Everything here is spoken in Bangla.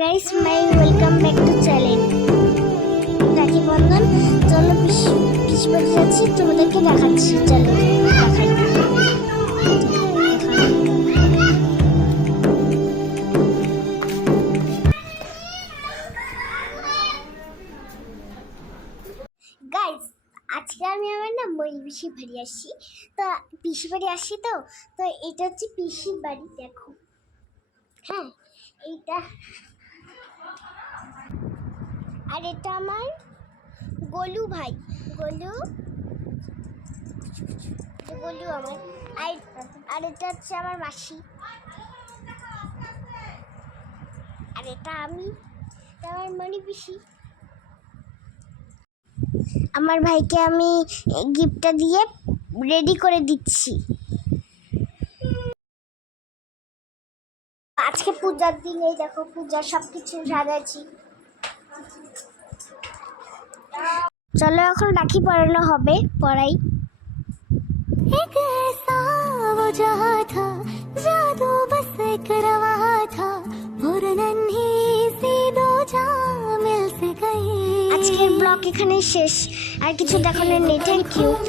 Guys my welcome back to channel Rakhi Bandhan. চলো পিস বাড়ি যাচ্ছি, তোমাদেরকে দেখাচ্ছি। চলো দেখাই। গাইস আজকে আমি আমার না পিসি বাড়ি আসছি, তো পিসি বাড়ি আসছি তো তো এটা হচ্ছে পিসির বাড়ি। দেখো, হ্যাঁ এইটা, আর এটা আমার গোলু ভাই, গোলু গোলু আমার, আর এটা হচ্ছে আমার মাসি, আর এটা আমি, এটা আমার মনি পিসি। আমার ভাইকে আমি গিফটটা দিয়ে রেডি করে দিচ্ছি। আজকে পূজার দিন, এই দেখো পূজার সব কিছু সাজাচ্ছি। চলো এখন রাখি পরানো হবে, পরাই। एक ऐसा वो जहां था, जादू बस एक रवा था, और नन्ही सी दो जहां मिल से गई। আজকের ব্লগ এখানে শেষ, আর কিছু দেখানোর নেই। Thank you.